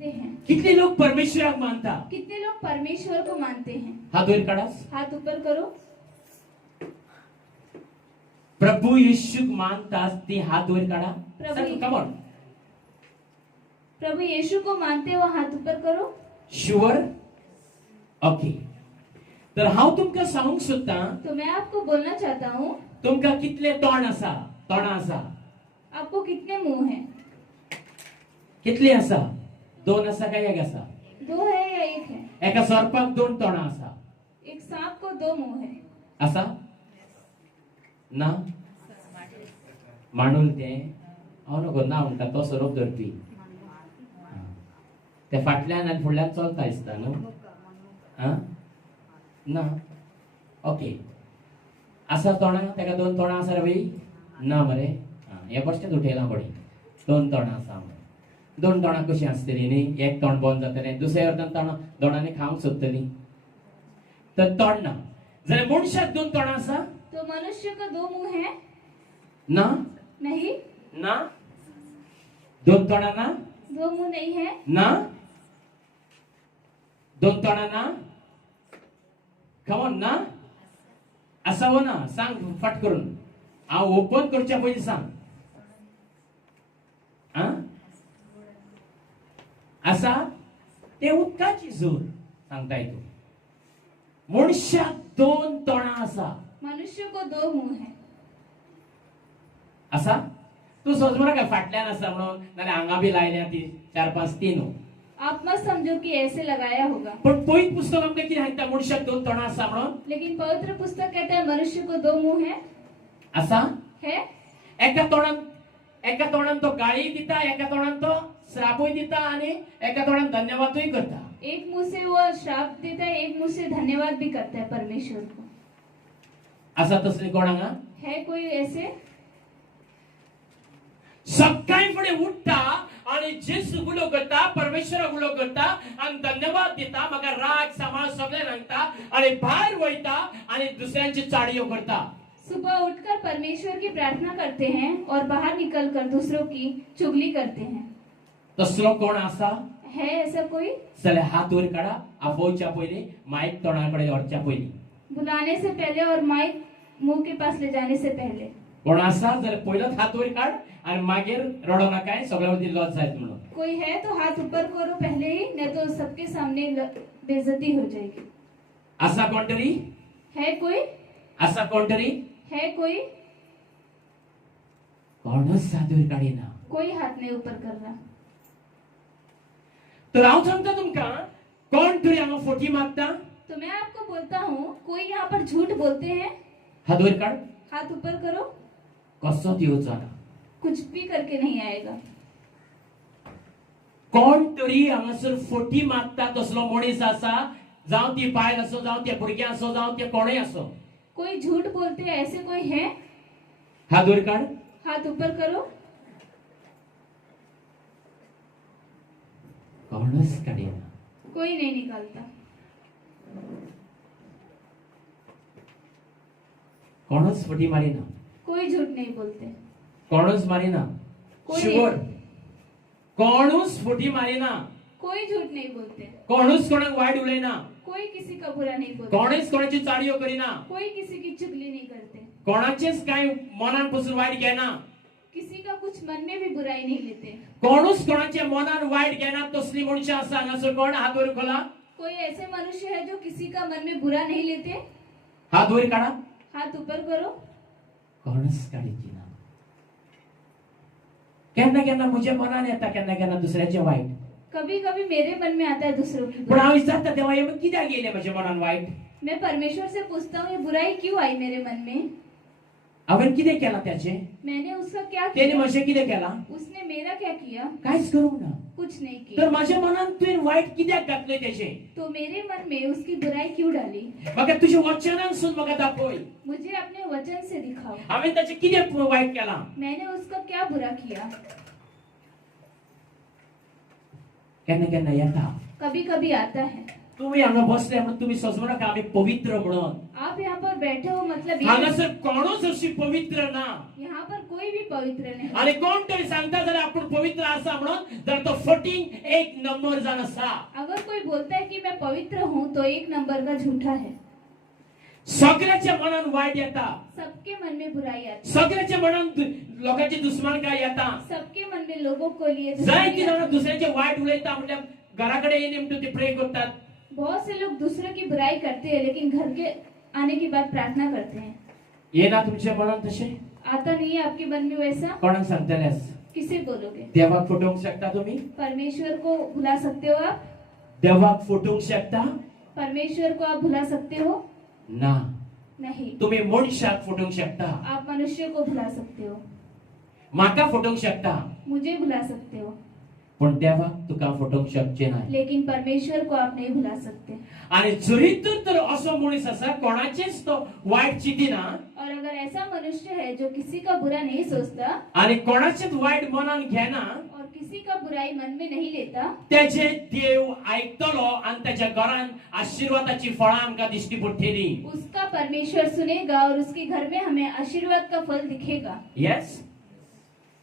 हैं। कितने लोग परमेश्वराक मानता? कितने लोग परमेश्वर को मानते हैं? हाथ वर काढास. हाथ ऊपर करो. प्रभू येशूक मानतास ते हाथ वर काढा. Come on. प्रभु यीशु को मानते हो, हाथ ऊपर करो. शुअर. ओके. तर हांव तुमकां सांगूंक सोदता, तो मैं आपको बोलना चाहता हूँ, तुमकां कितले तोंड आसा? तोंडां आसा? आपको कितने मुंह हैं? कितले आसा? 2 आसा काय 1 आसा? 2 है या 1 है? एका सर्पाक 2 तोंडां आसा. एक सांप को 2 मुंह है. आसा? ना? मांडूल ते हांव नको ना म्हणटा तो सोरोप धरपी. ते फाटल्यान आनी फुडल्यान चलता दिसता न्हू? ना. ओके. आसा तोंडां? तेका 2 तोंडां आसा रे बाई? ना मरे. हे बश्टेच उठयलां बडी. 2 तोंडां आसा. 2 तोंडां कशी आसतली न्ही? एक तोंड बंद जातलें, दुसऱ्या वरदान दोनांनी खावंक सोदतली. तर तोंड ना. जाल्यार मनशाक 2 तोंडां आसा? तो मनुष्य को 2 मुंह है? ना. नहीं. ना. 2 तोंडां ना? 2 मुंह नहीं है. ना. 2 तोंडां ना? कम ऑन ना? असावं ना? सांग फट करून. हांव ओपन करच्या पयलीं सांग. आसा? ते उदकाची जोर सांगताय तू. मनशाक 2 तोंडां आसा. मनुष्य को 2 मुंह है. आसा? तू सोच काय फाटल्यान आसा म्हणून, नाल्यार हांगा बी लायल्या ती 4-5 तीन. आप मत समझो कि ऐसे लगाया होगा. पण पवित्र पुस्तक आमकां कितें सांगता? मनशाक 2 तोंडां आसा म्हणून. लेकिन पवित्र पुस्तक कहता है मनुष्य को 2 मुंह है. आसा? है. एका तोंडान तो गाळी दिता, एका तोंडान तो श्रापूय दिता आणि एका तोंडान धन्यवादूय करता. एक मुंह से वो श्राप देता है, एक मुंह से धन्यवाद भी करता है परमेश्वर को. आसा तसली कोण हांगा? है कोई ऐसे? सकाळी फुडें उठता आणि जेसू गुलो करता, परमेश्वर गुलो करता आणि धन्यवाद दिता, म्हाका राग सांबाळ सगळें सांगता आणि भायर वयता आणि दुसऱ्यांची चाडयो करता. सुबह उठकर परमेश्वर की प्रार्थना करते हैं और बाहर निकलकर दूसरों की चुगली करते हैं. तसलो कोण आसा? है ऐसा कोई? चला हात वर काढा. आपोवच्या पयलीं माईक तोंडाकडे व्हरच्या पयलीं. बुलाने से पहले और माइक मुंह के पास ले जाने से पहले. कोण आसा जाल्यार पयलोच हात वर काढ आणि मागीर रडो नाकाय, सगळ्या वरती लॉस जायत म्हणून. कोई है तो हाथ ऊपर करो पहले ही, नहीं तो सबके सामने बेइज्जती हो जाएगी. आसा कोणतरी? है कोई? आसा कोणतरी? है कोई? कोणच हात वर काढीना. कोई हाथ नहीं ऊपर कर रहा. तर हांव सांगता तुमकां, कोण तरी हांगा फोटी मागता? तो मैं आपको बोलता हूँ, कोई यहाँ पर झूठ बोलते हैं. हात वर काढ. हाथ ऊपर करो. कसोच येवचो ना. कुछ भी करके नहीं आएगा. कोण तरी हांगासर फोटी मागता तसलो मनीस आसा? जावं ती बायल असो, जावं ते भुरगे असो, जावं ते कोणय असो. कोई झूठ बोलते हैं, ऐसे कोई है? हात वर काढ. हाथ ऊपर करो. कोणच काढेना. कोई नहीं निकालता. कोणच फोटी मारिना. कोई झूठ नहीं बोलते. कोणच मारिना. कोई शुअर. कोणूच फोटी मारिना. कोई झूठ नहीं बोलते. कोणूच कोणाक वायट उलयना. कोई किसी का बुरा नहीं बोलता. कोणीच कोणाची चाडयो करिना. कोई किसी की चुगली नहीं करते. कोणाचेच काय मनान पासून वायट घेना. किसी का कुछ मन में भी बुराई नहीं लेते. कोणूच कोणाचे मनान वायट घेना. तसली मनशां आसा हांगासर? कोण? हात वर खोला. कोई ऐसे मनुष्य है जो किसी का मन में बुरा नहीं लेते. हात वर काढा. हाथ ऊपर करो. कोणच काडीची ना. केन्ना केन्ना म्हज्या मनान येता, केन्ना केन्ना दुसऱ्याचे वायट. कभी कभी मेरे मन में आता है दूसरों की पण बुराई. हांव विचारता देवा, हे कित्याक येयलें म्हज्या मनान वायट? मैं परमेश्वर से पूछता हूँ, ये बुराई क्यों आई मेरे मन में? हांवें कितें केलां त्याचे? मैंने उसका क्या तेणे किया? म्हजें कितें केलां? उसने मेरा क्या किया? कांयच करूंक ना. कुछ नहीं तर किया. म्हज्या मनान तुवें वायट कित्याक घातलें तेचें? तो मेरे मन में उसकी बुराई क्यों डाली? म्हाका तुज्या वचनांसून म्हाका दाखय. मुझे अपने वचन से दिखाओ. हांवें ताचें कितें वायट केलां? मैंने उसका क्या बुरा किया? केन्ना केन्ना येता. कभी कभी आता है. तुम्ही हांगा बसले म्हणून तुम्ही समजू नका आम्ही पवित्र म्हणून. आप यहाँ पर बैठे हो मतलब हांगासर कोणूच अशी पवित्र ना. यहाँ पर कोई भी पवित्र नहीं. आणि कोण तरी सांगता जाल्यार आपण पवित्र आसा म्हणून तर तो 14 एक नंबर जाण आसा. अगर कोई बोलता है कि मैं पवित्र हूँ तो एक नंबर का झूठा है. सगळ्याच्या मनात वाईट येता. सबके मन में बुराई आती है. सगळ्याच्या मनात लोकांची दुश्मन काय येता. सबके मन में लोगों को लिए जायती जाण दुसऱ्याचे वाईट उलयता म्हणल्यार घराकडे येणे म्हणून ते प्रे करतात. बहुत से लोग दूसरों की बुराई करते हैं लेकिन घर के आने के बाद प्रार्थना करते हैं. ये ना तुमच्या मनात तसे आता नहीं है आपके मन में वैसा. कोणाक सांगतलेस. किसे बोलोगे. देवाक फटवूंक शकता तुम्ही. परमेश्वर को भुला सकते हो आप. देवाक फटवूंक शकता. परमेश्वर को आप भुला सकते हो. ना. नहीं. तुम्ही मनशाक फटवूंक शकता. आप मनुष्य को भुला सकते हो. म्हाका फटवूंक शकता. मुझे भुला सकते हो पण देवाक तुका फटवूंक शकचे नाही. लेकिन परमेश्वर को आप नहीं भुला सकते. आणि जरी तर असो मनीस आसा कोणाचेच तो वाईट चिंतिना. और अगर ऐसा मनुष्य है जो किसी का बुरा नहीं सोचता आणि कोणाचेच वाईट मनान घेना और किसी का बुराई मन में नहीं लेता त्याचे देव ऐकतलो आणि त्याच्या घरान आशीर्वादाची फळां आमकां दिश्टी पडटली. उसका परमेश्वर सुनेगा और उसके घर में हमें आशीर्वाद का फल दिखेगा. यस.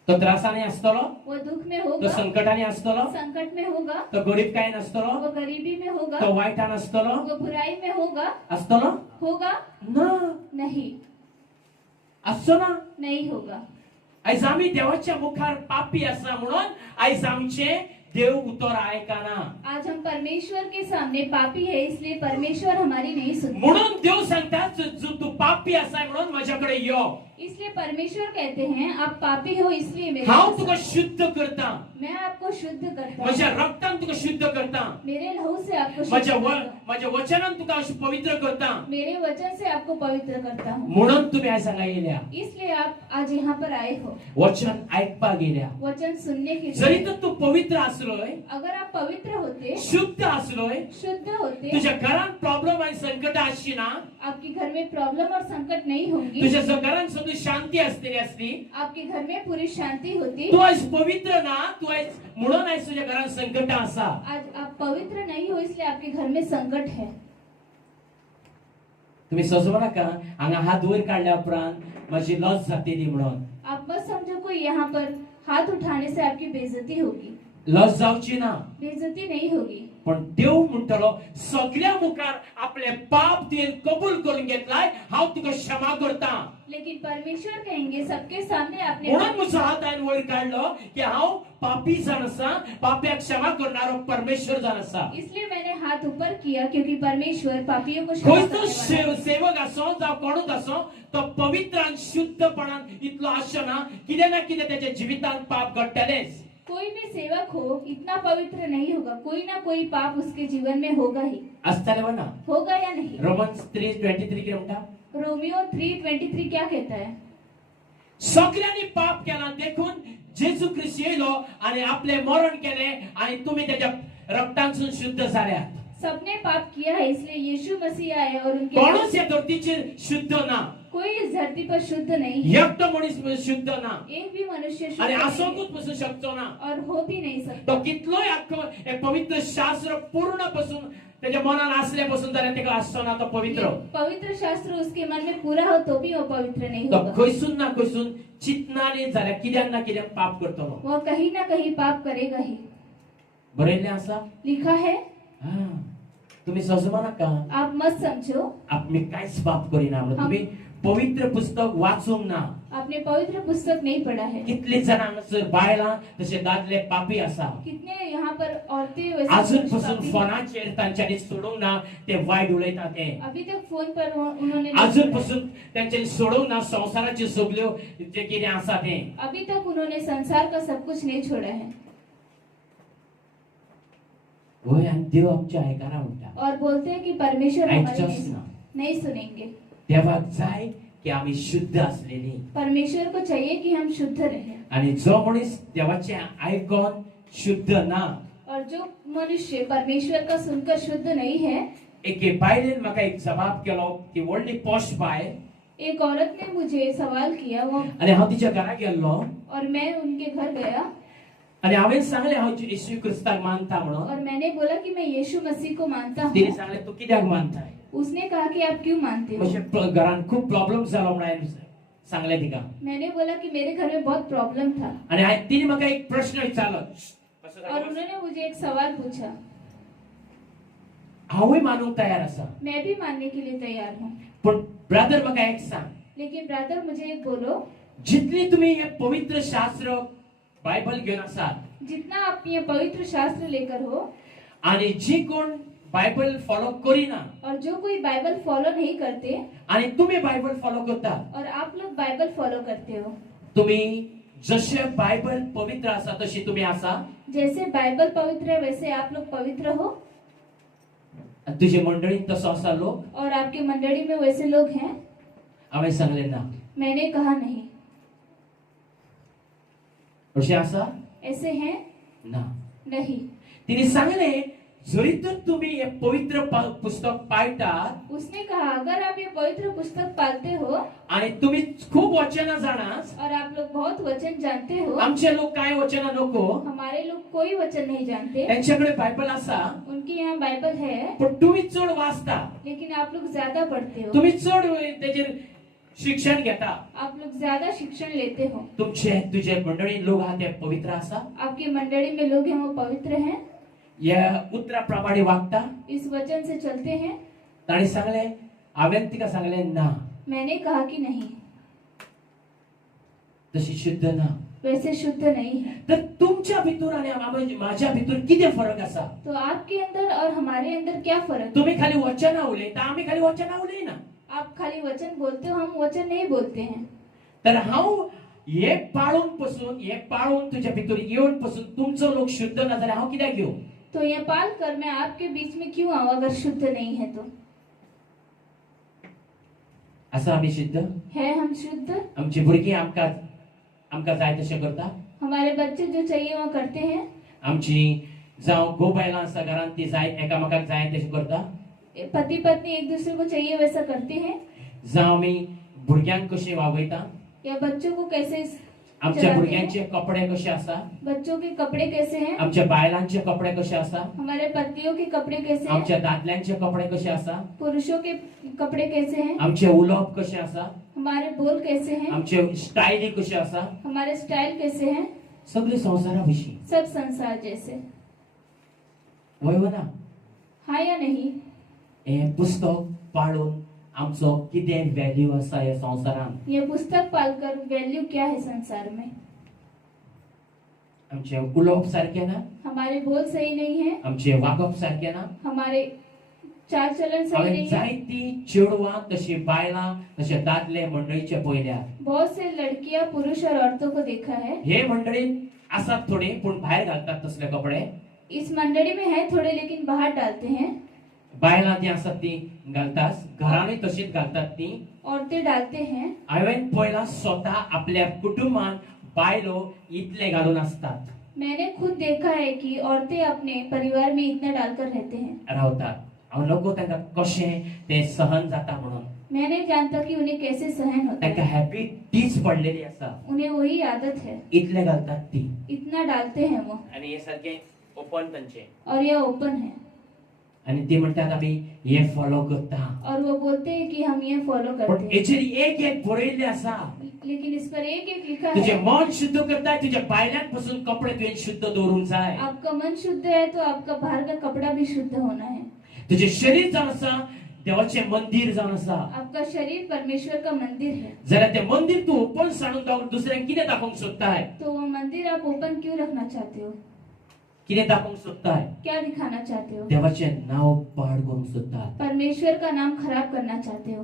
तो त्रासाने असतलो. वो दुख में तो होगा. संकटाने असतलो. संकट में होगा. तो गरीब काय नसतलो. वो गरीबी में होगा. तो वाईटान असतलो. वो बुराई में होगा. असतलो होगा ना. नहीं. असतो ना. नहीं होगा. आयज आमी देवाच्या मुखार पापी आसा म्हणून आयज आमचे देव उतर आयकाना. आज हम परमेश्वर के सामने पापी है इसलिए परमेश्वर हमारी नहीं सुनता. म्हणून देव सांगतात जो तू पापी आसाय म्हणून माझ्याकडे यो. इसलिए परमेश्वर कहते हैं आप पापी हो इसलिए मेरे हांव पास तुका आओ. शुद्ध करता. मैं आपको शुद्ध करता हूं. माझ्या रक्तान तुका शुद्ध करता. मेरे लहू से आपको शुद्ध माझ्या करता हूं. माझ्या वचनान तुका पवित्र करता. मेरे वचन से आपको पवित्र करता हूँ. म्हणून तुम्ही आयज हांगा येयल्या. इसलिए आप आज यहाँ पर आए हो. वचन ऐकपाक येयल्या. वचन सुनने के जरी लिए. तर तू पवित्र असलोय. अगर आप पवित्र होते शुद्ध असलोय. शुद्ध होते तुझ्या घरात प्रॉब्लेम आणि संकट आसची ना. आपके घर में प्रॉब्लम और संकट नहीं होंगी. तुझ्या घरात सगळी शांती असतेली असली. आपके घर में पूरी शांति होती. तू आयज पवित्र ना. तू आयज म्हणून आयज तुझ्या घरात संकट आसा. आज आप पवित्र नहीं हो इसलिए आपके घर में संकट है. तुम्ही सजवू नका हांगा हात वयर काढल्या उपरांत माझी लज जातली म्हणून. आप मत समझो कोई यहाँ पर हाथ उठाने से आपकी बेइज्जती होगी. लज जावची ना. बेइज्जती नहीं होगी. पण देव म्हणटलो सगळ्या मुखार आपले पाप तुवें कबूल करून घेतलाय. हांव तुका क्षमा करता. लेकिन परमेश्वर कहेंगे सबके सामने आपने म्हणून म्हजो हात हांवें वयर काढलो की हांव पापी जाण आसा. पाप्याक क्षमा करणारो परमेश्वर जाण आसा. इसलिए मैंने हाथ ऊपर किया क्योंकि परमेश्वर पापियों को क्षमा खंयचो करने वाला है. सेवक आसो जावं कोणूच आसो तो पवित्र आनी शुद्धपणान इतलो आसचो ना. कितें ना कितें त्याच्या जिवितांत पाप घडटलेच. कोई भी सेवक हो इतना पवित्र नहीं होगा. कोई ना कोई पाप उसके जीवन में होगा ही. असतले व ना. होगा या नहीं. रोमन्स 3:23 कितें म्हणटा. रोमियो 3:23 क्या कहता है. सगळ्यांनी पाप केला देखून जेजू ख्रिस्त येयलो आणि आपले मरण केले आणि तुम्ही त्याच्या रक्तांसून शुद्ध झाल्यात. सबने पाप किया है इसलिए यीशु मसीह आए और उनके कोणूच या धरतीचेर शुद्ध ना. कोई इस धरती पर शुद्ध नहीं है. एकटो मनीस शुद्ध ना. एक भी मनुष्य शुद्ध आणि नहीं है आसोंकूच पासून शकतो ना. और हो भी नहीं सकता. तो कितलोय हे पवित्र शास्त्र पूर्ण पासून त्याच्या मनात असल्यापासून जाल्यार तेका आसचो ना तो पवित्र. पवित्र शास्त्र उसके मन में पूरा हो तो भी वो पवित्र नहीं तो होगा. खंयसून ना खंयसून चिंतनाने जाल्यार कित्याक ना कित्याक पाप करतलो. वो कहीं ना कहीं पाप करेगा ही. बरयल्लें आसा. लिखा है. हा. तुम्ही सजमा नाका. आप मत समझो आम्ही काहीच पाप करीना म्हणून. तुम्ही पवित्र पुस्तक वाचूंक ना. आपने पवित्र पुस्तक नहीं पढ़ा है. कितले जण हांगासर बायलां तशे दादले पापी आसा. कितने यहाँ पर औरतें वैसे अजून पापी पासून हैं. फोनाचेर तांच्यांनी सोडूंक ना. ते वायट उलयता ते. अभी तक फोन पर उन्होंने अजून पासून तांच्यांनी सोडूंक ना संसाराच्यो सगल्यो जे कितें आसा ते. अभी तक उन्होंने संसार का सब कुछ नहीं छोड़ा है. होय आणि देव आमच्या आयकाना म्हणटा. और बोलते हैं कि परमेश्वर हमारी आयकचोच ना. नहीं सुनेंगे. देवाक जाय की आम्ही शुद्ध असलेली. परमेश्वर को चाहिए कि हम शुद्ध रहें. आणि जो मनीस देवाचे आयकून शुद्ध ना. और जो मनुष्य परमेश्वर का सुनकर शुद्ध नहीं है. एके बायलेन म्हाका एक जबाब केलो. ती व्हडली पोस्ट बायल. एक औरत ने मुझे सवाल किया वो आणि हांव तिच्या घरा गेल्लो. और मैं उनके घर गया. आणि हांवें सांगलें हांव येशू क्रिस्ताक मानता म्हणून. और मैंने बोला कि मैं यीशु मसीह को मानता तिने हूँ. सांगलें तूं कित्याक मानताय. उसने कहा कि आप क्यों मानते हो. म्हणजे घरान खूप प्रॉब्लेम जालो म्हणून हांवें सांगलें तिका. मैंने बोला कि मेरे घर में बहुत प्रॉब्लम था. आणि तिने म्हाका एक प्रश्न विचारलो. और उन्होंने मुझे एक सवाल पूछा. हांवूय मानूंक तयार आसा. मैं भी मानने के लिए तैयार हूँ. पण ब्रदर म्हाका एक सांग. लेकिन ब्रदर मुझे एक बोलो. जितली तुम्ही हे पवित्र शास्त्र बायबल घेऊन आसात, जितना आप ये पवित्र शास्त्र लेकर हो, आणि जी कोण बायबल फॉलो करीना, और जो कोई बाइबल फॉलो नहीं करते, आणि तुम्ही बायबल फॉलो करता, और आप लोग बाइबल फॉलो करते हो, तुम्ही जसे बायबल पवित्र आसा तशी तुम्ही आसा. जैसे बाइबल पवित्र है वैसे आप लोग पवित्र हो. तुझे मंडळीत तसो आसा लोक. और आपकी मंडली में वैसे लोग हैं. हांवें सांगलें ना. मैंने कहा नहीं. अशें आसा ऐसे हैं ना. नहीं. तिने सांगलें जरी तर तुम्ही हे पवित्र पुस्तक पाळटात, उसने कहा अगर आप ये पवित्र पुस्तक पालते हो, आणि तुम्ही खूप वचना जाणास, और आप लोग बहुत वचन जानते हो. आमचे लोक काय वचना नको, हमारे लोग कोई वचन नहीं जानते. त्यांच्याकडे बायबल आसा, उनके यहाँ बाइबल है, पण तुम्ही चड वाचता, लेकिन आप लोग ज्यादा पढ़ते हो. तुम्ही चड तेजेर शिक्षण घेता. आप लोग ज्यादा शिक्षण लेते हो. तुझे मंडळी लोक आहात ते पवित्र आसा. आपकी मंडली में लोग हैं वो पवित्र हैं. या उतराप्रमाणे वागता. इस वचन से चलते हैं. ताणी सांगले, हांवें तिका सांगले ना. मैंने कहा कि नहीं, तशी शुद्ध ना. वैसे शुद्ध नहीं है. तर तुमच्या भितर आणि माझ्या भितर किती फरक असा. तो आपके अंदर और हमारे अंदर क्या फर्क है. तुम्ही खाली वचन उलयता, आम्ही खाली वचन उलयना. आप खाली वचन बोलते हो, हम वचन नहीं बोलते हैं. तर हांव हे पाळून तुझ्या भितर येऊन पासून तुमचो लोक शुद्ध ना जाल्यार हांव कित्याक येऊ. तो ये पाल कर मैं आपके बीच में क्यों आऊं अगर शुद्ध नहीं है तो. असं आम्ही शुद्ध है हम शुद्ध. आमची भुरगीं आमकां जाय तशें करता. हमारे बच्चे जो चाहिए वो करते हैं. आमची जावं घोव बायलां आसा घरांत ती जाय एकामेकाक जाय तशें करता. पति पत्नी एक दूसरे को चाहिए वैसा करते हैं. जावं आमी भुरग्यांक कशें वागयता. या बच्चों को कैसे आमच्या चलाते भुरग्यांचे कपडे कशे आसा. बच्चों के कपड़े कैसे हैं. आमच्या बायलांचे कपडे कशे आसा. हमारे पतियों के कपड़े कैसे हैं. आमच्या दादल्यांचे कपडे कशे आसा. पुरुषों के कपड़े कैसे हैं. आमचे उलोवप कशे आसा. हमारे बोल कैसे हैं. आमचे स्टायली कशे आसा. हमारे स्टाइल कैसे हैं. सगळे संवसारा विशीं. सब संसार जैसे. वय ना. हाँ या नहीं. हे पुस्तक पाळून आमचो कितें व्हॅल्यू आसा ह्या संवसारांत. ये पुस्तक पालकर वैल्यू क्या है संसार में. आमचे उलोवप सारखे ना. हमारे बोल सही नहीं है. आमचे वागप सारखे ना. हमारे चाल चलन सही हांवें नहीं है. जायती चेडवां तशी बायलां तशे दादले मंडळीचे पळयल्या. बहुत से लड़कियां पुरुष और औरतों को देखा है. हे मंडळीन आसात थोडे पूण भायर घालतात तसले कपडे. इस मंडली में है थोड़े लेकिन बाहर डालते हैं. बायलां ती आसात ती घालतात, घरांनी तशीच घालतात ती. औरतें डालते हैं. हांवें पळयलां स्वता आपल्या कुटुंबान बायलो इतले घालून असतात. मैंने खुद देखा है कि औरतें अपने परिवार में इतना डालकर रहते हैं. रावतात. हांव नको तांकां कशें ते सहन जाता म्हणून. मैं नहीं जानता कि उन्हें कैसे सहन होता तांकां है. हॅपी तीच पडलेली आसा. उन्हें वही आदत है. इतले घालतात ती. इतना डालते हैं वो. आणि हे सारखे ओपन तांचे. और यह ओपन है. आणि ते म्हणतात आम्ही हे फॉलो करता. और वो बोलते हैं कि हम ये फॉलो पण करते हैं. हेचेर एक एक बरयल्लें आसा. लेकिन इस पर एक एक लिखा तुझे है. मन शुद्ध करताय, तुझ्या बायलांपासून कपडे तुवें शुद्ध दवरूंक जाय. आपका मन शुद्ध है तो आपका बाहर का कपड़ा भी शुद्ध होना है. तुझे शरीर जावन आसा देवाचे मंदिर जावन आसा. आपका शरीर परमेश्वर का मंदिर है. जाल्यार ते मंदिर तू ओपन सांडून दुसऱ्यांक कितें दाखोवंक सोदताय. तो वो मंदिर आप ओपन क्यों रखना चाहते हो. कितें दाखोवंक सोदताय. क्या दिखाना चाहते हो. देवाचे नाव पाड करूंक सोदता. परमेश्वर का नाम खराब करना चाहते हो.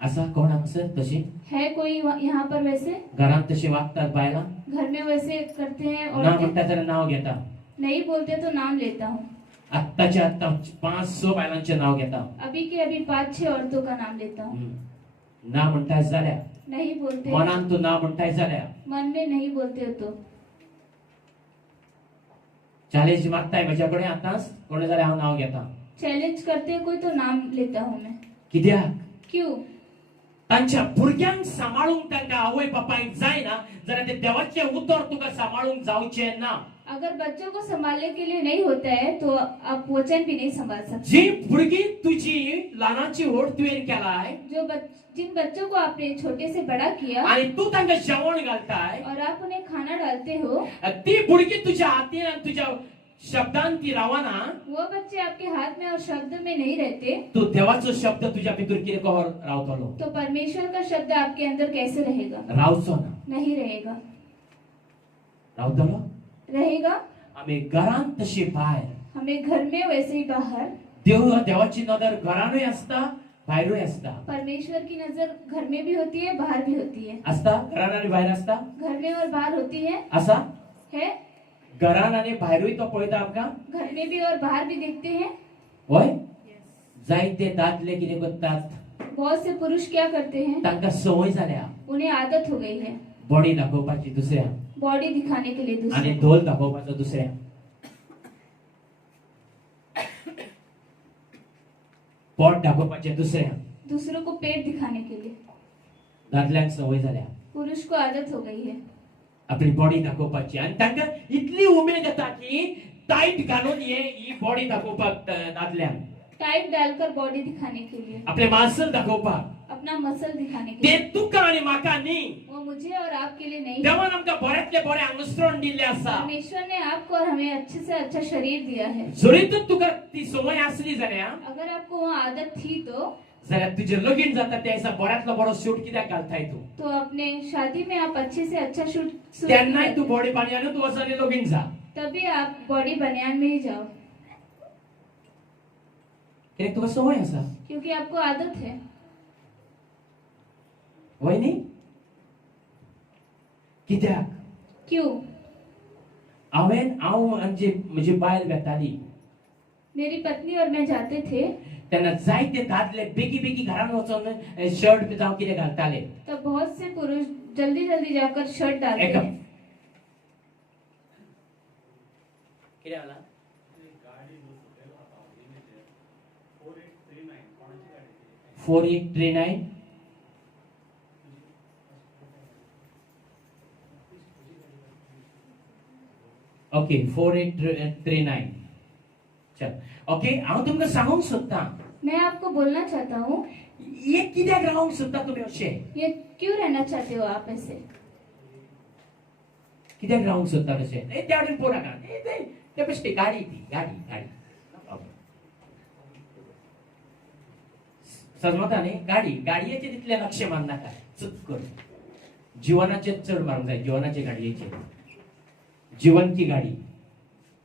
आसा कोण हांगसर तशी. है कोई यहाँ पर वैसे. घरांत तशी वागतात बायलां. घर में वैसे करते हैं. ना और म्हणटा जाल्यार नाव घेता. नहीं बोलते तो नाम लेता हूँ. आत्ताच्या आत्ता 500 बायलांचे नाव घेता. अभी के अभी 5-6 औरतों का नाम लेता हूँ. ना म्हणटाय जाल्यार. नहीं बोलते. मनान तू ना म्हणटाय जाल्यार. मन में नहीं बोलते हो तो. चॅलेंज मारताय म्हज्या कडेन आतांच कोणे जाल्यार हांव नाव घेता. चैलेंज करते हैं कोई तो नाम लेता हूँ मैं. कित्याक. क्यों. तांच्या भुरग्यांक सांभाळूंक तांकां आवय बापायक जायना जाल्यार ते देवाचे उतर तुका सांभाळूंक जावचे ना. अगर बच्चों को संभालने के लिए नहीं होता है तो आप वचन भी नहीं संभाल सकते. जी भुरगी तुझी ल्हानाची व्हड तुवें केलाय जिन बच्चों को आपने छोटे से बड़ा किया आणि तू तांकां जेवण घालताय, और आप उन्हें खाना डालते हो, ती भुरगी तुझ्या हातीन आनी तुझ्या शब्दान ती रावना. वो बच्चे आपके हाथ में और शब्द में नहीं रहते. तू देवाचो शब्द तुझ्या भितर कितें कवर रावतलो? तो परमेश्वर का शब्द आपके अंदर कैसे रहेगा? रावचो ना. नहीं रहेगा. रावतलो रहेगा. आमी घरांत तशी भायर, हमें घर में वैसे ही बाहर. देवाची नदर घरानूय आसता, भायरूय आसता. परमेश्वर की नजर घर में भी होती है, बाहर भी होती है. आसता घरान आनी भायर आसता. घर में और बाहर होती है. आसा है. घरान आनी भायरूय तो पळयता आमकां. घर में भी और बाहर भी देखते हैं. होय. जायते दादले कितें करतात? बहुत से पुरुष क्या करते हैं? तांकां संवय जाल्या उन्हें आदत हो गई है बॉडी दाखोवपाची दुसऱ्या बॉडी दिखाने के लिए आणि दूसरे, ढोल दाखोवपाचो दुसऱ्या. पोट दाखोवपाचे दुसऱ्या. दूसरों को पेट दिखाने के लिए. दादल्यांक संवय जाल्या पुरुष को आदत हो गई है आपली बॉडी दाखोवपाची आणि तांकां इतली उमेद येता की टाईट घालून ही बॉडी दाखोवपाक दादल्यांक. टाइट डालकर बॉडी दिखाने के लिए, आपले मासल दाखोवपाक. अपना मसल दिखाने के ते लिए. तुका आणि म्हाका न्ही. वो मुझे और आपके लिए नहीं. देवान आमकां बऱ्यातले बरें आंगस्त्रोण दिल्ले आसा. परमेश्वर ने आपको और हमें अच्छे से अच्छा शरीर दिया है. जरीतूच तुका ती संवय आसली जाल्यार अगर आपको वहाँ आदत थी जाल्यार तुजें लगीन जाता त्या दिसा बऱ्यातलो बरो सूट कित्याक घालताय तूं? तो अपने शादी में आप अच्छे से अच्छा सूट तेन्नाय तू बॉडी बांदयान तू वचून लगीन जा. तभी आप बॉडी बनियान में ही जाओ, कित्याक तुका संवय आसा. क्योंकि आपको आदत है. होय न्ही? कित्याक? क्यों? हांव म्हणजे म्हजी बायल वेताली मेरी पत्नी और मैं जाते थे तेन्ना जायते दादले बेगी बेगी घरान वचून शर्ट जावं कितें घालताले. तब बहुत से पुरुष जल्दी जल्दी जाकर शर्ट डालते एक हैं. कितें जाला? 4839 ओके 4839 चल. ओके हांव तुमकां सांगूंक सोदतां मैं आपको बोलना चाहता हूँ, हे कित्याक रावंक सोदता तुमी अशें? ये क्यों रहना चाहते हो आप ऐसे? कित्याक रावंक सोदता तशें? त्या वटेन पळोव नाका. ते बेश्टे गाडी ती गाडी समजता न्ही? गाडयेचेर तितलें लक्ष मार नाका. चूक कर. जिवनाचेर चड मारूंक जाय. जिवनाचे गाडयेचेर. जीवन की गाडी.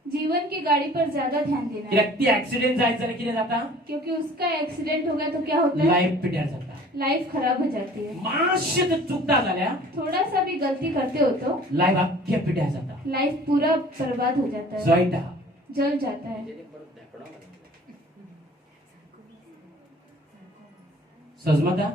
जीवन की गाड़ी पर ज्यादा ध्यान देना है, कित्याक ती ऍक्सिडेंट जायत जाल्यार कितें जाता? क्योंकि उसका एक्सीडेंट हो गया तो क्या होता है? लायफ पिड्यार जाता. लाइफ खराब हो जाती है. मातशें तर चुकता जाल्यार थोड़ा सा भी गलती करते हो तो लायफ आख्खें पिड्यार जाता. लाइफ पूरा बर्बाद हो जाता है, जळटा. जल जाता है. समजता?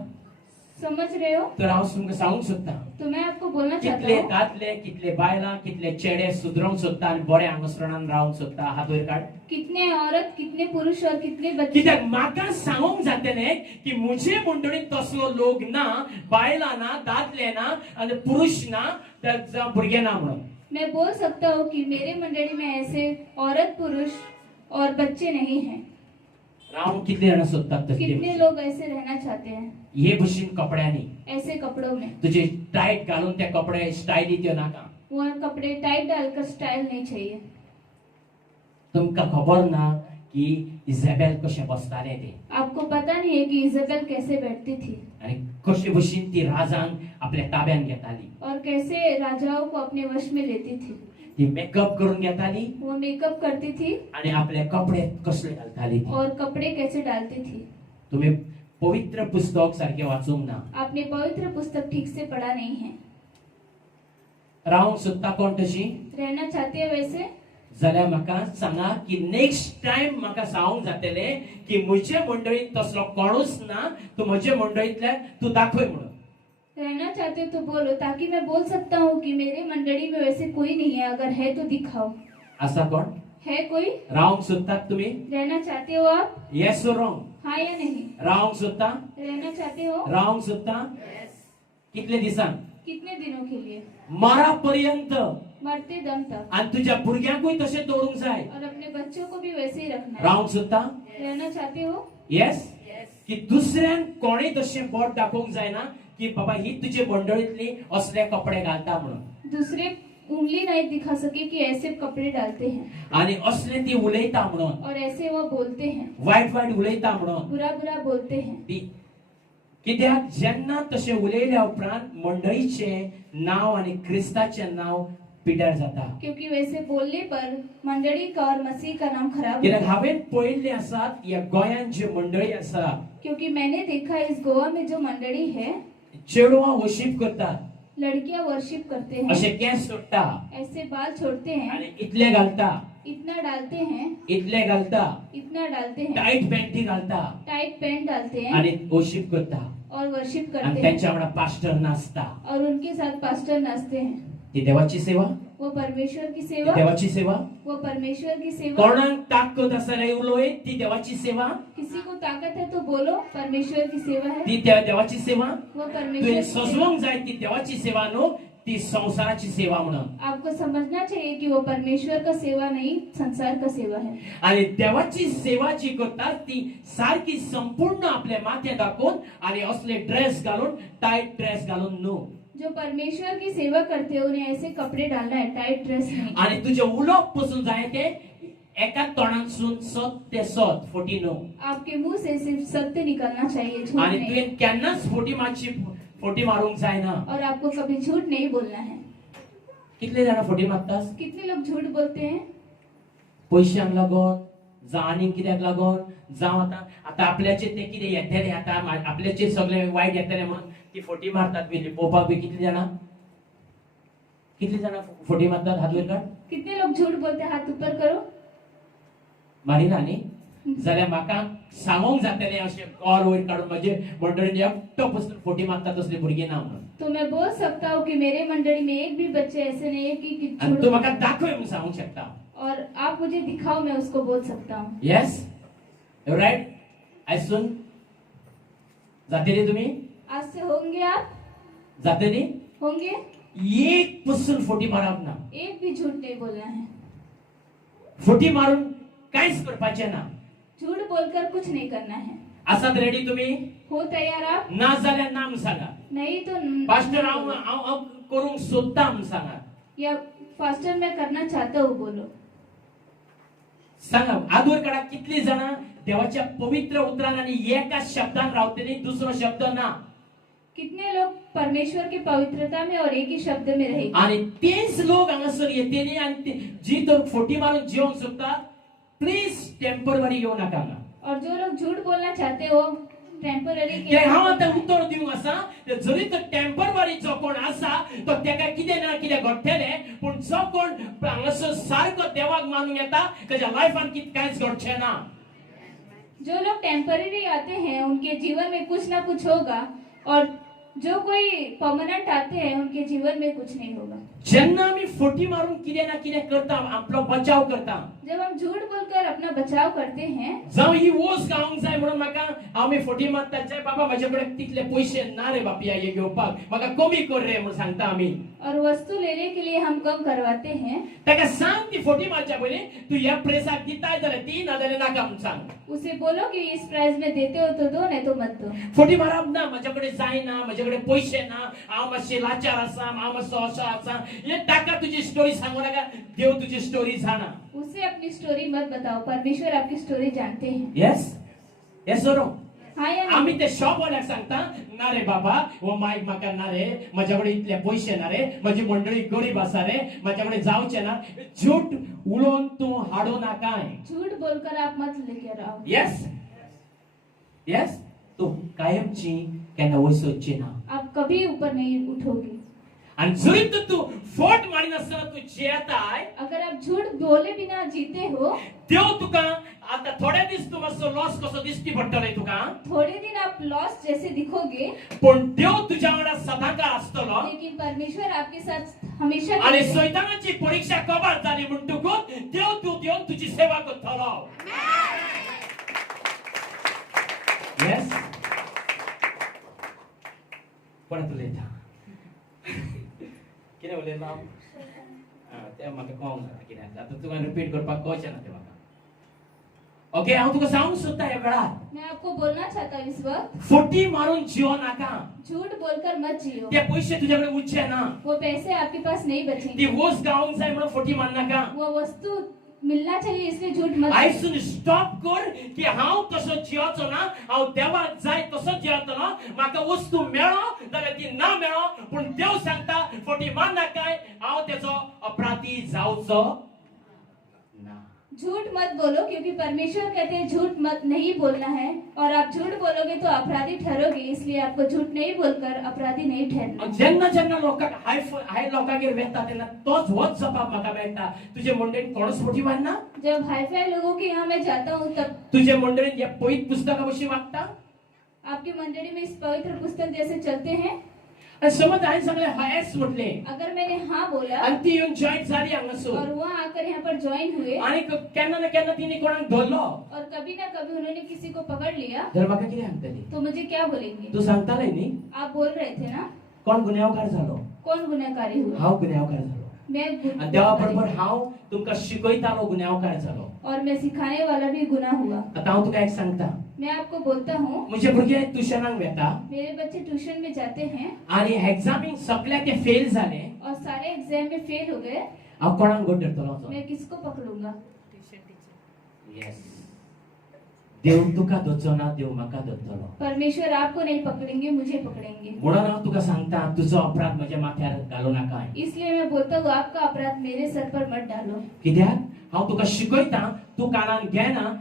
समझ रहे हो? तर हांव तुमकां सांगूंक सोदतां तो मैं आपको बोलना चाहता कितले हूँ, दादले कितले बायलां कितले चेडे सुधरोंक सोदता आनी बरे आंगस्त्रणान रावंक सोदता. हात वयर काड. कितने औरत, कितने पुरुष और कितने बच्चे. कित्याक म्हाका सांगूंक जातलें की म्हजे मंडळींत तसलो लोक ना, बायलां ना, दादले ना आनी पुरुष ना, जावं भुरगे ना म्हणून. मैं बोल सकता हूँ कि मेरे मंडली में ऐसे औरत, पुरुष और बच्चे नहीं हैं. रावंक कितले जाणां सोदतात कितने तसले लोग ऐसे रहना चाहते हैं, हे भशेन कपड्यांनी ऐसे कपड़ों में. तुजे टायट घालून ते कपडे स्टायलीत यो नाका. वो कपड़े टाइट डालकर स्टाइल नहीं चाहिए. तुमकां खबर ना की इझाबेल कशें बसतालें ते आपको पता नहीं है कि इजाबेल कैसे बैठती थी आनी कशे भशेन ती राजांक आपल्या ताब्यान घेताली. और कैसे राजाओं को अपने वश में लेती थी. ती मेकअप करून घेताली वो मेकअप करती थी आणि आपले कपडे कसले घालताली ती. और कपड़े कैसे डालती थी. तुम्ही पवित्र पुस्तक सारखे वाचूंक ना. आपने पवित्र पुस्तक ठीक से पढ़ा नहीं है. रावंक सोदता कोण तशी रहना चाहते हो वैसे, जाल्यार म्हाका सांगा की नेक्स्ट टाइम म्हाका सांगूंक जातलें की म्हजे मंडळींत तसलो कोणूच ना. तूं म्हजे मंडळींतल्यान तूं दाखय म्हणून. रहना चाहते हो तो बोलो, ताकि मैं बोल सकता हूँ कि मेरे मंडली में वैसे कोई नहीं है. अगर है तो दिखाओ. आसा कोण? है कोई? रावंक सोदतात तुम्ही? रहना चाहते हो आप? येस और रॉंग? हाँ या नहीं? रावंक सोदता? रहना चाहते हो? रावंक सोदता? कितले दिसांक? कितने दिनों के लिए? मरा पर्यंत मरते दम तक। आणि तुझ्या भुरग्यांकूय तशें दवरूंक जाय. और अपने बच्चों को भी वैसे ही रखना है। रावंक सोदता? रहना चाहते हो? येस? की दुसऱ्यान कोणेय तशें बोट दाखोवंक जायना की बाबा ही तुजे मंडळीतली असले कपडे घालता म्हणून. दूसरे उंगली नहीं दिखा सके कि ऐसे कपड़े डालते हैं आणि असले ती उलयता म्हणून. और ऐसे वो बोलते हैं, वायट वायट उलयता म्हणून. बुरा बुरा बोलते हैं। ती कित्याक जेन्ना तशें उलयल्या उपरांत मंडळीचें नाव आणि क्रिस्ताचें नाव पिड्यार जाता. क्योंकि वैसे बोलने पर मंडली का और मसीह का नाम खराब कित्याक होता है। हांवें पळयल्लें आसात ह्या गोंयांत जी मंडळी आसा क्योंकि मैंने देखा इस गोवा में जो मंडली है, चेडवां वर्शीप करतात, लड़कियां वर्शिप करते हैं, अशें केंस सोडटा ऐसे बाल छोड़ते हैं, आनी इतले घालता, इतना डालते हैं, इतले घालता, इतना डालते हैं, टाईट पॅन्टी घालता टाइट पैंट डालते हैं आनी वर्शीप करता और वर्शिप आनी करते हैं त्यांच्या वांगडा पास्टर नाचता. और उनके साथ पास्टर नाचते हैं। ती देवाची सेवा, वो परमेश्वर की ती सेवा, देवाची सेवा. वो परमेश्वर की सेवा। कोणाक ताकद आसा रे उलोय ती देवाची सेवा. किसी को ताकत है तो बोलो परमेश्वर की सेवा है, ती देवाची सेवा. वो तुवें परमेश्वर की सेवा। सजवंक जाय ती देवाची सेवा न्हू, ती संसाराची सेवा म्हणून. आपको समझना चाहिए कि वो परमेश्वर का सेवा नहीं, संसार का सेवा है। आणि देवाची सेवा जी करतात ती सारखी संपूर्ण आपले माथे दाखवून आणि असले ड्रेस घालून, टाईट ड्रेस घालून न्हू. जो परमेश्वर की सेवा करते हैं उन्हें ऐसे कपड़े डालना है, टाइट ड्रेस नहीं। आणि तुझे उलोवप पासून जाय ते एका तोंडांतसून सत ते सत फोटी न्हू. आपके मुंह से सिर्फ सत्य निकलना चाहिए, झूठ आणि नहीं। तुवें केन्नाच फोटी मारूंक जायना. और आपको कभी झूठ नहीं बोलना है। कितले जाणां फोटी मारतात? कितने लोग झूठ बोलते हैं? पयशांक लागून, जावं आनीक कित्याक लागून, जावं आतां आपल्याचेर ते कितें येतले, आतां आपल्याचेर सगळे वायट येतले म्हणून ती फोटी मारतात बी. पोवपाक बी कितले जाणां फोटी मारतात? हात वयर काड. कितने लोग झूठ बोलते हैं? हाथ ऊपर करो। मारिना न्ही? जाल्यार म्हाका सांगूंक जातलें अशें कॉल वयर काडून म्हजे मंडळीन एकटो पसून फोटी मारतात तसले भुरगे ना म्हणून. तो मैं बोल सकता हूँ कि मेरे मंडली में एक भी बच्चे ऐसे नहीं है कि आनी तूं म्हाका दाखय म्हणून सांगूंक शकता. और आप मुझे दिखाओ, मैं उसको बोल सकता हूँ। येस? रायट? आयसून जातली तुमी? आज से होंगे आप? जातली? होंगे? एक पसून फोटी मारप ना. एक भी झूठ नहीं बोलना है। फोटी मारून कांयच करपाचें ना. झूठ बोलकर कुछ नहीं करना है। आसात रेडी तुमी? हो तैयार आप? ना जाल्यार ना म्हणून सांगा. नहीं तो पास्टर हांव करूंक सोदता म्हणून सांगा. या फास्टर मैं करना चाहता हूँ बोलो। सांगा. आदवर काडा. कितली जाणां देवाच्या पवित्र उतरान आनी एका शब्दान रावतली, दुसरो शब्द ना. कितने लोग परमेश्वर की पवित्रता में और एक ही शब्द में रहेंगे? आणि तेच लोक हांगासर येतली आनी जी तर फोटी मारून जेवंक सोदतात, प्लीज टेम्पररी येवं नाका हांगा. और जो लोग झूठ बोलना चाहते हो टेम्पररी ते हांव आतां उतर दिवंक आसा. जरी तो टेम्पररी जो कोण आसा तो तेका कितें ना कितें घडटलें, पूण जो कोण हांगासर सारको देवाक मानूंक येता तेज्या लायफान कांयच घडचें ना. जो लोग टेम्पररी आते हैं उनके जीवन में कुछ ना कुछ होगा, और जो कोई परमानेंट आते हैं उनके जीवन में कुछ नहीं होगा। जेन्ना आमी फोटी मारून कितें ना कितें करता, आपलो बचाव करता, जब हम झूठ बोलकर अपना बचाव करते हैं, जावं ही वोस गावंक जाय म्हणून म्हाका हांव फोटी मारता, जय बाबा म्हजे कडेन तितले पयशे ना रे बापया हे घेवपाक, म्हाका कमी कर रे म्हणून सांगता आमी. और वस्तु लेने के लिए हम कम करवाते हैं। ताका सांग ती फोटी मारच्या पयलीं तूं ह्या प्रेसाक दिताय जाल्यार दी, ना जाल्यार नाका म्हणून सांग. उसे बोलो कि इस प्राइस में देते हो तो दो, नहीं तो मत दो। फोटी मारप ना, म्हजे कडेन जायना, म्हजे कडेन पयशे ना, हांव मातशें लाचार आसा, हांव मातसो असो आसा, हे ताका तुजी स्टोरी सांगू नाका. देव तुजी स्टोरी जाणा. उसे अपनी स्टोरी मत बताओ, परमेश्वर आपकी स्टोरी जानते हैं। येस येस ओर हाँ या आम्ही नहीं? ते शॉप वाल्याक सांगता, ना रे बाबा हो माईक म्हाका ना रे, म्हजे कडेन इतले पयशे ना रे, म्हजी मंडळी गरीब आसा रे, म्हजे कडेन जावचें ना. झूठ उलोवन तूं हाडू नाकाय. झूठ बोलकर आप मत लेकर आओ। येस येस तूं कायमची केन्ना वयर सरची ना. आप कभी ऊपर नहीं उठोगे। आणि जरी तर तू फोट मारिनासतना तू जेताय, अगर आप झूठ बोले बिना जीते हो, देव तुका आता थोडे दिस तू मातसो लॉस कसो दिसती पडटले तुका, थोड़े दिन आप लॉस जैसे दिखोगे, पण देव तुझ्या वांगडा सदांकाळ आसतलो. लेकिन परमेश्वर आपके साथ हमेशा आणि के लिए है। सैतानाची परीक्षा कबाड जाली म्हणटकूच देव तू देऊन तुझी सेवा करतलो. येस कोणात उलयता कितें उलयता हांव तें म्हाका कळोंक ना कितें आतां तुका रिपीट करपाक कळचें ना तें म्हाका ओके हांव तुका सांगूंक सोदता ह्या वेळार मैं आपको बोलना चाहता हूँ इस वक्त, फोटी मारून जियो नाका झूठ बोलकर मत जियो। ते पयशे तुझ्या कडेन उरचे ना वो पैसे आपके पास नहीं ती बचेंगे। वस्त गावंक जाय म्हणून फोटी मार नाका वो वस्तु मिलना चाहिए इसलिए झूठ मत बोलो। आयसून स्टॉप कर की हांव तसो जियोचो ना हांव देवाक जाय तसो जियतलो म्हाका वस्तू मेळो जाल्यार ती ना मेळो पूण देव सांगता फोटी मार नाकाय हांव तेचो अपराधी जावचो ना झूठ मत बोलो, क्योंकि परमेश्वर कहते हैं झूठ मत नहीं बोलना है, और आप झूठ बोलोगे तो अपराधी ठहरोगे, इसलिए आपको झूठ नहीं बोलकर अपराधी नहीं ठहरना। जेन्ना जेन्ना लोकांक हाय लोकांगेर वेता तेन्ना तोच होच जबाब म्हाका मेळटा तुजे मंडळीन कोणच फोटी मारना जब हाईफाई लोगों के यहाँ मैं जाता हूँ तब तुजे मंडळीन हे पवित्र पुस्तका भशेन वागता आपकी मंडली में इस पवित्र पुस्तक जैसे चलते हैं। आनी समज हांवें सांगलें हायस म्हटलें अगर मैंने हाँ बोला आनी ती येवन जॉयन जाली हांगासर और वहाँ आकर यहाँ पर ज्वाइन हुए आनी केन्ना ना केन्ना तिने कोणाक धरलो और कभी ना कभी उन्होंने किसी को पकड़ लिया तर म्हाका कितें सांगतली तो मुझे क्या बोलेंगे? तू सांगताले न्ही आप बोल रहे थे ना कोण गुन्यांवकार जालो कौन गुनाहगारी हुआ? हांव गुन्यांवकार जालो मैं आनी देवा बरोबर हांव तुमकां शिकयतालो गुन्यांवकार जालो और मैं सिखाने वाला भी गुनाह हुआ। आतां हांव तुका एक सांगता मैं आपको बोलता हूँ, म्हजे भुरगे ट्युशनाक वेता मेरे बच्चे ट्यूशन में जाते हैं आनी एग्जामीक सगळे ते फेल जाले और सारे एग्जाम में फेल हो गए, हांव कोणाक गोट धरतलो मैं किसको पकड़ूंगा? यस देव तुका धरचो ना देव म्हाका धरतलो परमेश्वर आपको नहीं पकड़ेंगे, मुझे पकड़ेंगे। म्हणून हांव तुका सांगता तुजो अपराध म्हज्या माथ्यार घालूं नाका इसलिए मैं बोलता हूँ आपका अपराध मेरे सर पर मत डालो, कित्याक हांव तुका शिकयता तू कानान घेना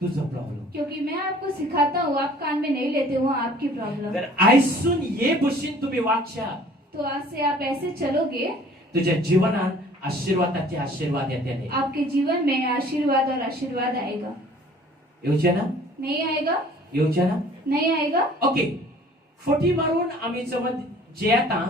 तुजो प्रॉब्लम क्योंकि मैं आपको सिखाता हूँ आप कान में नहीं लेते हो, आपकी प्रॉब्लम। तर आयसून हे भशेन तुमी वागशा तो आज से आप ऐसे चलोगे, तुझ्या जीवनात आशीर्वादाचे आशीर्वाद येतले आपके जीवन में आशीर्वाद और आशीर्वाद आएगा। येवचे ना नहीं आएगा? येवचे ना नहीं आएगा। ओके फोटी मारून आम्ही समज जेता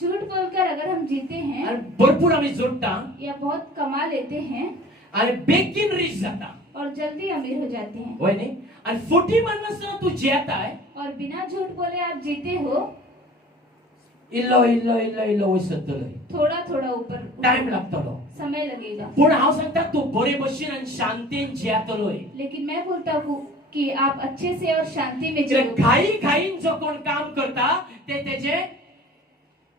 झूठ बोलकर अगर हम जीते हैं आणि भरपूर आम्ही जोडता या बहुत कमा लेते हैं आणि बेगीन रिच जाता और जल्दी अमीर हो जाते हैं, होय न्ही आणि फोटी मारनासतना तू जेताय और बिना झूठ बोले आप जीते हो, इल्लो इल्लो इल्लो इल्लो वयसतलो थोड़ा थोड़ा ऊपर टाइम लागतलो समय लगेगा। पूण हांव सांगता तू बरे भशेन आणि शांतीन जेतलोय लेकिन मैं बोलता हूँ कि आप अच्छे से और शांति में जियो, घाई घाईन जो कोण काम करता ते तेजे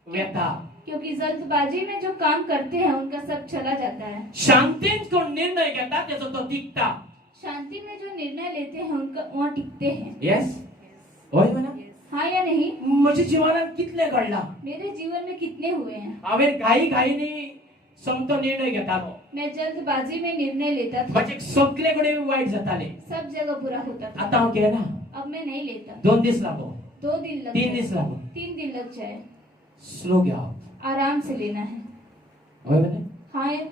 वेता क्योंकि जल्दबाजी में जो काम करते हैं उनका सब चला जाता है। शांतीन कोण निर्णय घेता तेजो तो टिकता शांति में जो निर्णय लेते हैं उनका वहाँ टिकते हैं। यस होय म्हणा हाँ या नहीं? म्हज्या जिवनात कितले घडला मेरे जीवन में कितने हुए हैं? हांवें घाई घाईनी समतो निर्णय घेतालो मैं जल्दबाजी में निर्णय लेता था, म्हजे सगळे कडेन वायट जाताले सब जगह बुरा होता था। आता हांव घेना अब मैं नहीं लेता। 2 दीस लागो 2 दिन लग 3 जाए, दीस लागो 3 दिन लग जाए, स्लो घेवप आराम से लेना है। होय म्हणे हाँ या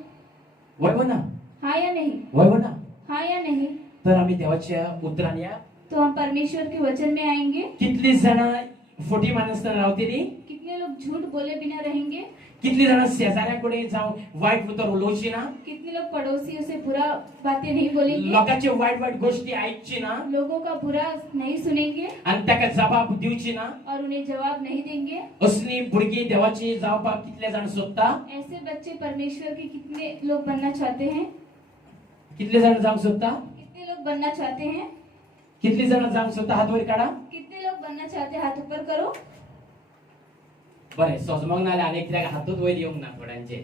होय म्हणा हाँ या नहीं? होय म्हणा हाँ या नहीं? तर आम्ही देवाच्या उतरान या तो हम परमेश्वर के वचन में आएंगे। कितली जाणां फोटी मारनासतना रावतली कितने लोग झूठ बोले बिना रहेंगे? कितली जाणां शेजाऱ्या कडेन जावं वायट उतर उलोवची ना कितने लोग पड़ोसियों से बुरा बातें नहीं बोलेंगे? लोकांचे वायट वायट गोष्टी आयकची ना लोगों का बुरा नहीं सुनेंगे आणि ताका जबाब दिवची ना और उन्हें जवाब नहीं देंगे। असली भुरगी देवाची जावपाक कितले जाण सोदता ऐसे बच्चे परमेश्वर के कितने लोग बनना चाहते हैं? कितले जाण जावंक सोदता कितने लोग बनना चाहते हैं? कितली जाण जावंक सोदता हात वयर काढा कितने लोग बनना चाहते हैं? हाथ ऊपर करो। बरें सोजमोंक ना जाल्यार आनी कित्याक हातूच वयर येवंक ना थोड्यांचे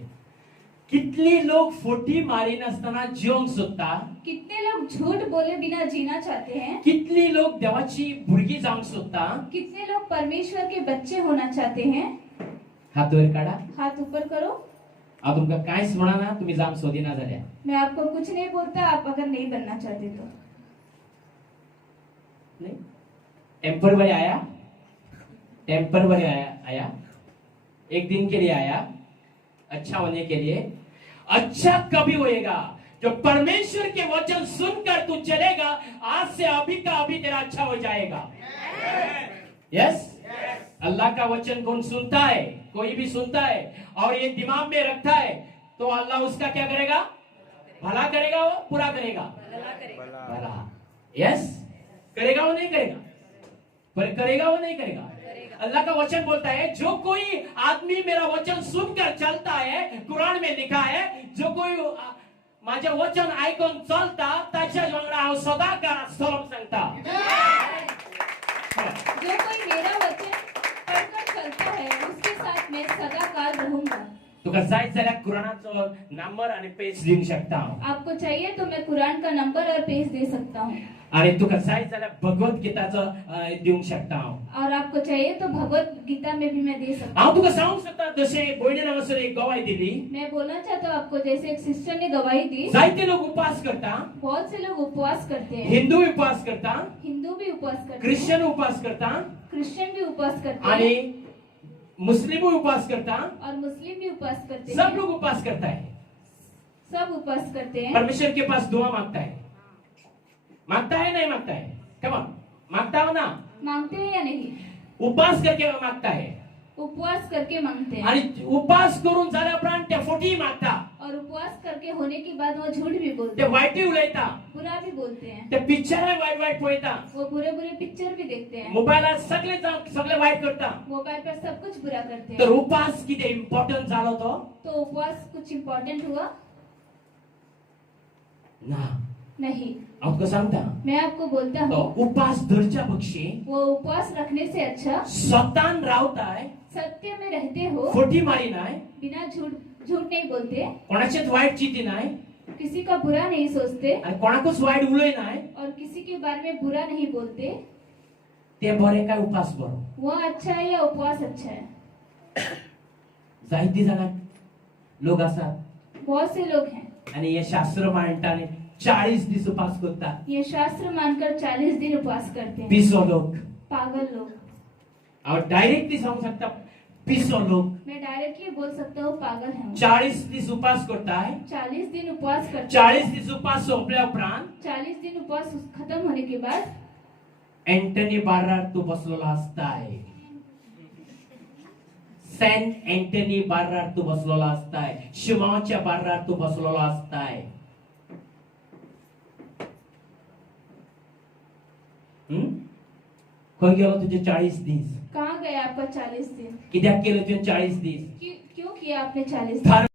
कितली लोक फोटी मारिनासतना जिवंक सोदता कितने लोग झूठ बोले बिना जीना चाहते हैं? कितली लोक देवाची भुरगी जावंक सोदता कितने लोग परमेश्वर के बच्चे होना चाहते हैं? हात वयर काढा हाथ ऊपर करो। हांव तुमकां कांयच म्हणना तुमी जावंक सोदिना जाल्यार मैं आपको कुछ नहीं बोलता, आप अगर नहीं बनना चाहते तो। नहीं टेम्पररी आया टेम्पररी आया एक दिन के लिए आया अच्छा होने के लिए अच्छा कभी होएगा जो परमेश्वर के वचन सुनकर तू चलेगा आज से अभी का अभी तेरा अच्छा हो जाएगा यस अल्लाह का वचन कौन सुनता है कोई भी सुनता है और ये दिमाग में रखता है तो अल्लाह उसका क्या करेगा भला करेगा वो पूरा करेगा भला यस करेगा वो नहीं करेगा? पर करेगा वो नहीं करेगा? अल्लाह का वचन बोलता है जो कोई आदमी मेरा वचन सुनकर चलता है, कुरान में लिखा है जो कोई माझे वचन ऐकून चलता त्याच्या वांगडा हांव सदाकाळ सलाम सांगता. जो कोई मेरा वचन पढ़कर चलता है उसके साथ मैं सदा काल रहूंगा. तुका जाय जाल्यार कुराणाचो नंबर आणि पेज दिवंक शकता हांव. आपको चाहिए तो मैं कुरान का नंबर और पेज दे सकता हूँ. आणि तुका जाय जाल्यार भगवत गीताचो दिवंक शकता हांव. और आपको चाहिए तो भगवत गीता में भी मैं दे सकता हूँ. हांव तुका सांगूंक शकता जशे भयणीन हांगासर एक गवाही दिली. मैं बोलना चाहता हूँ आपको, जैसे एक सिस्टर ने गवाही दी. जायते लोक उपवास करता. बहुत से लोग उपवास करते हैं. हिंदू उपवास करता, हिंदू भी उपवास करते हैं, ख्रिश्चन उपवास करता क्रिश्चियन भी उपवास करते आणि हैं मुस्लिम उपवास करता. और मुस्लिम भी उपवास करते सब हैं. लोग उपवास करता है. सब उपवास करते हैं. परमेश्वर के पास दुआ मांगता है. मांगता है नहीं मांगता है? कम ऑन, मांगता हो ना? मांगते हैं या नहीं? उपवास करके मांगता है. उपवास करके मांगते हैं. आणि उपवास करून झाल्या उपरांत ते फोटी मागता. और उपवास करके होने के बाद वो झूठ भी बोलते ते हैं, वाईटही उलयता. बुरा भी बोलते हैं. ते पिक्चर वाईट वाईट पळयता. वो बुरे बुरे पिक्चर भी देखते हैं. मोबाईलार सगळे वाईट करता. मोबाइल पर सब कुछ बुरा करते तर हैं. उपवास किती इम्पॉर्टंट झालो तो? तो उपवास कुछ इम्पोर्टेंट हुआ ना. नहीं. हांव तुका सांगता मैं आपको बोलता तो हूँ उपवास धरच्या पक्षी वो उपवास रखने से अच्छा स्वतान रावताय, सत्य में रहते हो, फोटी मारी नाय, बिना झूठ नहीं बोलते, कोणाचेच वाईट चिती नाय किसी का बुरा नहीं सोचते आणि कोणाकूच वाईट उलय नाय. और किसी के बारे में बुरा नहीं बोलते. ते बरे काय उपास बरो? वो अच्छा है या उपवास अच्छा है? जायती जाणां लोक आसात बहुत से लोग हैं आणि हे शास्त्र मांडटा आणि 40 दीस उपास करतात. ये शास्त्र मानकर 40 दिन उपवास करते हैं. पिसो लोक. पागल लोग. हांव डायरेक्टली सांगू शकता पिसो लोक. मैं डायरेक्टली बोल सकता हूँ पागल है. 40 दीस उपास करताय. 40 दिन उपवास करते हैं. 40 दीस उपास सोंपल्या उपरांत 40 दिन उपवास खत्म होने के बाद एंटनी बार्रार तू बसलेला असताय. सेंट एंटनी बार्रार तू बसलेला असताय. शिमाच्या बार्रार तू बसलेला असताय. खंय गेलो तुझे 40 दीस? कहाँ गए आपका 40 दिन? कित्याक केले तुवें 40 दीस? क्यों किया आपने 40 दिन? धर्म